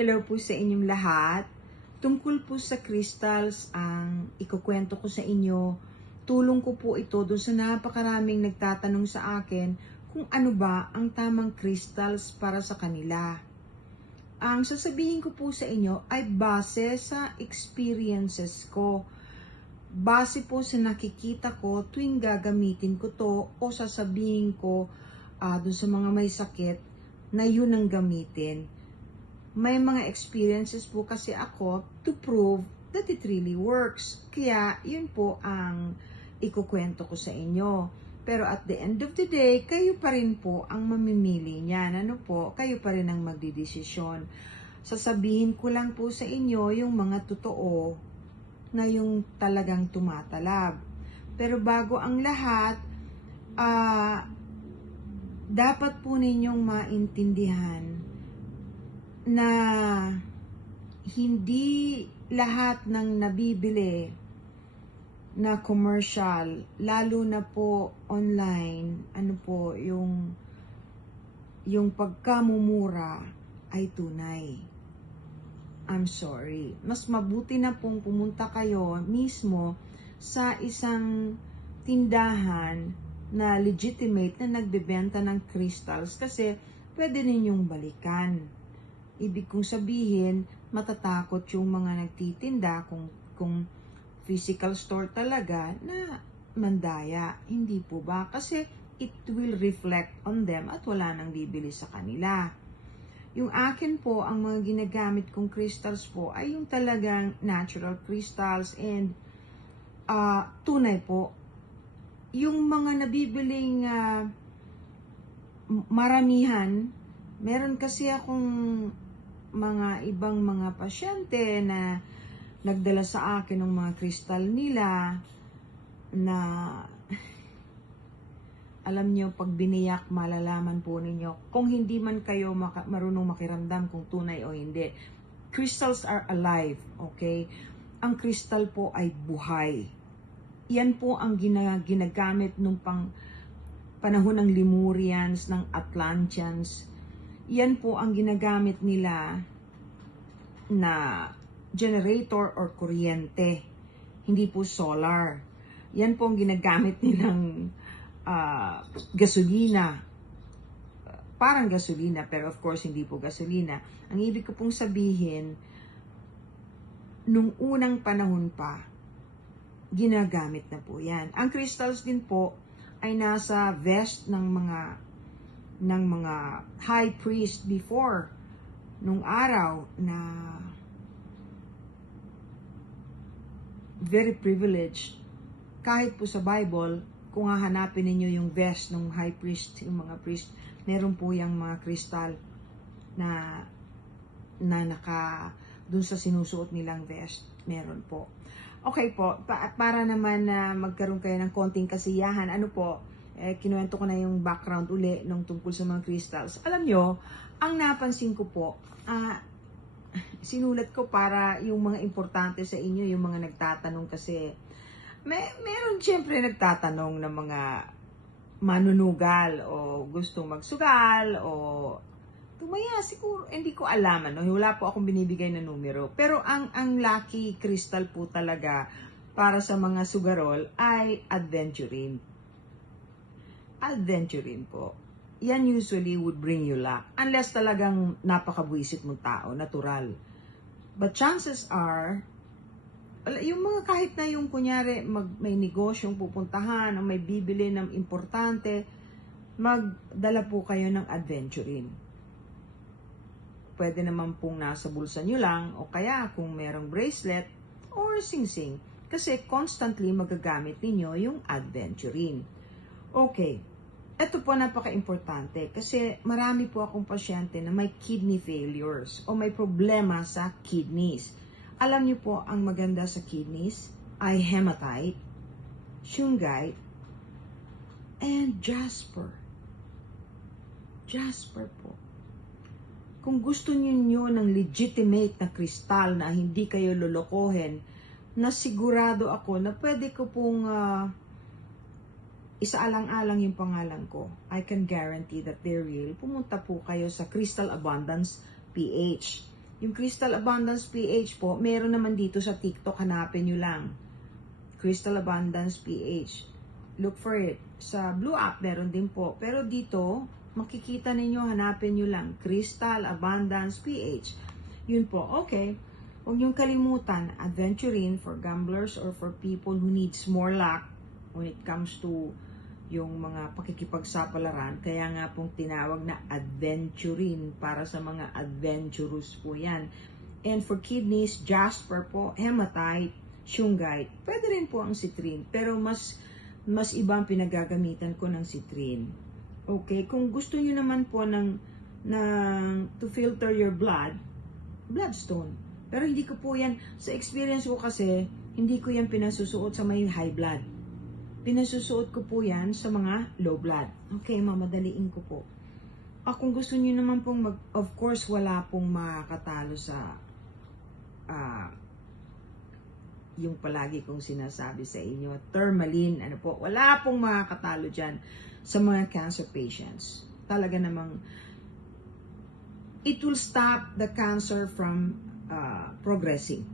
Hello po sa inyong lahat. Tungkol po sa crystals, ang ikukwento ko sa inyo, tulong ko po ito doon sa napakaraming nagtatanong sa akin kung ano ba ang tamang crystals para sa kanila. Ang sasabihin ko po sa inyo ay base sa experiences ko. Base po sa nakikita ko tuwing gagamitin ko to o sasabihin ko doon sa mga may sakit na yun ang gamitin. May mga experiences po kasi ako to prove that it really works. Kaya yun po ang ikukwento ko sa inyo. Pero at the end of the day, kayo pa rin po ang mamimili niyan. Ano po? Kayo pa rin ang magdidesisyon. Sasabihin ko lang po sa inyo yung mga totoo na yung talagang tumatalab. Pero bago ang lahat, dapat po ninyong maintindihan na hindi lahat ng nabibili na commercial, lalo na po online, yung pagkamumura ay tunay. I'm sorry. Mas mabuti na pong pumunta kayo mismo sa isang tindahan na legitimate na nagbebenta ng crystals kasi pwede ninyong balikan. Ibig kong sabihin, matatakot yung mga nagtitinda kung physical store talaga na mandaya. Hindi po ba? Kasi it will reflect on them at wala nang bibili sa kanila. Yung akin po, ang mga ginagamit kong crystals po ay yung talagang natural crystals and tunay po. Yung mga nabibiling maramihan, meron kasi akong mga ibang mga pasyente na nagdala sa akin ng mga kristal nila na alam nyo, pag biniyak, malalaman po ninyo kung hindi man kayo marunong makiramdam kung tunay o hindi. Crystals are alive, okay? Ang kristal po ay buhay. Yan po ang ginagamit nung panahon ng Lemurians, ng Atlanteans. Yan po ang ginagamit nila na generator or kuryente. Hindi po solar. Yan po ang ginagamit nilang gasolina. Parang gasolina, pero of course hindi po gasolina. Ang ibig ko pong sabihin, nung unang panahon pa, ginagamit na po yan. Ang crystals din po ay nasa vest ng mga high priest before nung araw na very privileged. Kahit po sa Bible, kung hahanapin ninyo yung vest ng high priest, yung mga priest, meron po yung mga kristal na naka dun sa sinusuot nilang vest. Meron po. Okay po, para naman na magkaroon kayo ng konting kasiyahan, kinuwento ko na yung background uli nung tungkol sa mga crystals. Alam nyo, ang napansin ko po, sinulat ko para yung mga importante sa inyo, yung mga nagtatanong kasi, meron siyempre nagtatanong ng mga manunugal o gustong magsugal o tumaya, siguro, hindi ko alam, wala po akong binibigay na numero. Pero ang lucky crystal po talaga para sa mga sugarol ay aventurine. Aventurine po. Yan usually would bring you luck. Unless talagang napakabwisit mong tao, natural. But chances are, yung mga kahit na yung kunyari may negosyong pupuntahan o may bibili ng importante, magdala po kayo ng aventurine. Pwede naman pong nasa bulsa nyo lang o kaya kung merong bracelet or sing-sing. Kasi constantly magagamit ninyo yung aventurine. Okay, ito po napaka-importante kasi marami po akong pasyente na may kidney failures o may problema sa kidneys. Alam niyo po ang maganda sa kidneys ay hematite, shungite, and jasper. Jasper po. Kung gusto niyo ng legitimate na kristal na hindi kayo lolokohin, na sigurado ako na pwede ko pong isaalang-alang yung pangalan ko. I can guarantee that they're real. Pumunta po kayo sa Crystal Abundance PH. Yung Crystal Abundance PH po, meron naman dito sa TikTok, hanapin nyo lang. Crystal Abundance PH. Look for it. Sa Blue App, meron din po. Pero dito, makikita ninyo, hanapin nyo lang. Crystal Abundance PH. Yun po, okay. Huwag niyong kalimutan, adventuring for gamblers or for people who needs more luck when it comes to yung mga pakikipagsapalaran. Kaya nga pong tinawag na adventuring para sa mga adventurous po yan. And for kidneys, jasper po, hematite, shungite. Pwede rin po ang citrine, pero mas ibang pinagagamitan ko ng citrine. Okay, kung gusto niyo naman po to filter your bloodstone. Pero hindi ko po yan, sa experience ko kasi, hindi ko yan pinasusuot sa may high blood. Pinasusuot ko po yan sa mga low blood. Okay, mamadaliin ko po. Kung gusto niyo naman pong of course, wala pong makakatalo sa yung palagi kong sinasabi sa inyo, Tourmaline, wala pong makakatalo dyan sa mga cancer patients. Talaga namang, it will stop the cancer from progressing.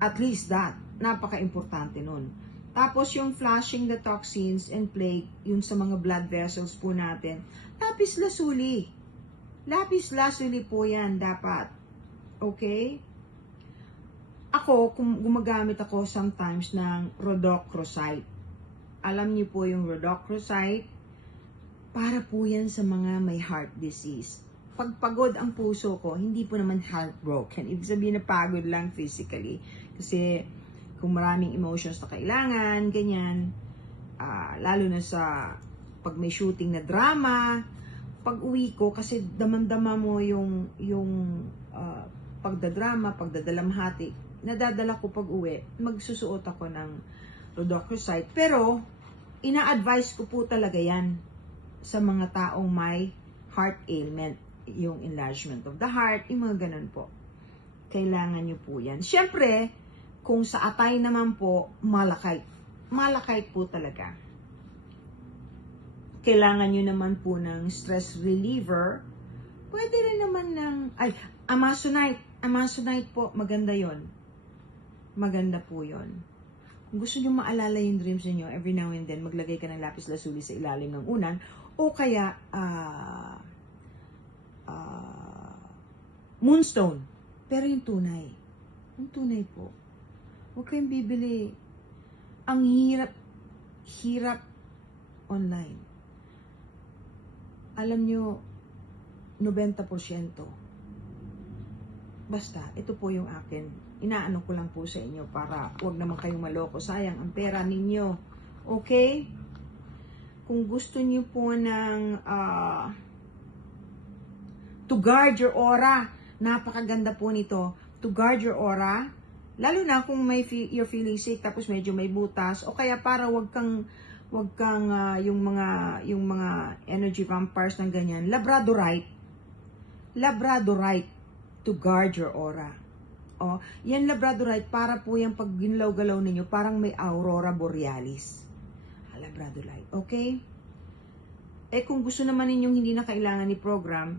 At least that, napaka-importante nun. Tapos yung flushing the toxins and plague, yun sa mga blood vessels po natin, lapis lazuli. Lapis lazuli po yan dapat. Okay? Ako, gumagamit ako sometimes ng rhodochrosite. Alam niyo po yung rhodochrosite, para po yan sa mga may heart disease. Pagpagod ang puso ko, hindi po naman heartbroken. Ibig sabihin na pagod lang physically. Kasi kung maraming emotions na kailangan, ganyan, lalo na sa pag may shooting na drama, pag uwi ko, kasi damang-dama mo yung pagdadrama, pagdadalamhati, nadadala ko pag uwi, magsusuot ako ng rhodochrosite. Pero, ina-advise ko po talaga yan sa mga taong may heart ailment, yung enlargement of the heart, yung mga ganun po. Kailangan nyo po yan. Siyempre, kung sa atay naman po, malachite. Malachite po talaga. Kailangan nyo naman po ng stress reliever. Pwede rin naman ng, Amazonite. Amazonite po, maganda yon. Maganda po yon. Kung gusto nyo maalala yung dreams niyo, every now and then, maglagay ka ng lapis lazuli sa ilalim ng unan, o kaya, moonstone. Pero yung tunay po. Huwag kayong bibili. Ang hirap online. Alam nyo, 90%. Basta, ito po yung akin. Inaano ko lang po sa inyo para huwag naman kayong maloko. Sayang ang pera ninyo. Okay? Kung gusto niyo po ng to guard your aura, napakaganda po nito. To guard your aura, lalo na kung you're feeling sick tapos medyo may butas, o kaya para wag kang yung mga energy vampires ng ganyan. Labradorite to guard your aura. Yan labradorite, para po yung pag ginlaw-galaw ninyo, parang may aurora borealis. Labradorite, okay? Kung gusto naman ninyong hindi na kailangan ni program,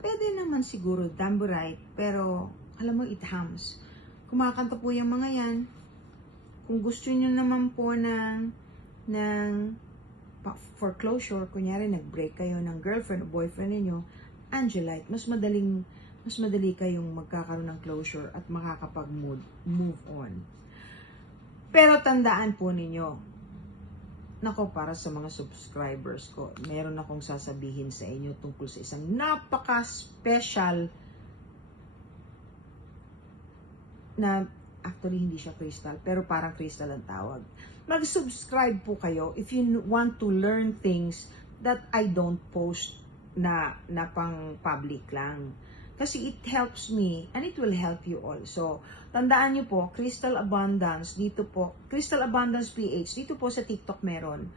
pwede naman siguro damburite, pero alam mo, it hams. Kumakanta po yung mga yan. Kung gusto niyo naman po ng foreclosure, kunyari nag-break kayo ng girlfriend o boyfriend niyo, Angelite, mas madali kayong magkakaroon ng closure at makakapag-move on. Pero tandaan po ninyo, nako, para sa mga subscribers ko, meron akong sasabihin sa inyo tungkol sa isang napaka-special na, actually hindi siya crystal, pero parang crystal ang tawag. Mag-subscribe po kayo if you want to learn things that I don't post na pang public lang. Kasi it helps me and it will help you also. Tandaan nyo po, Crystal Abundance, dito po, Crystal Abundance PH, dito po sa TikTok meron.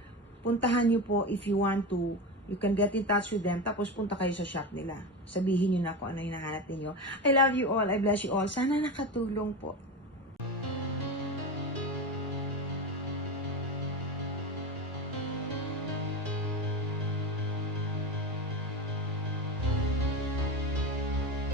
Puntahan nyo po if you want to, you can get in touch with them, tapos punta kayo sa shop nila. Sabihin nyo na kung ano yung nahanap ninyo. I love you all, I bless you all. Sana nakatulong po.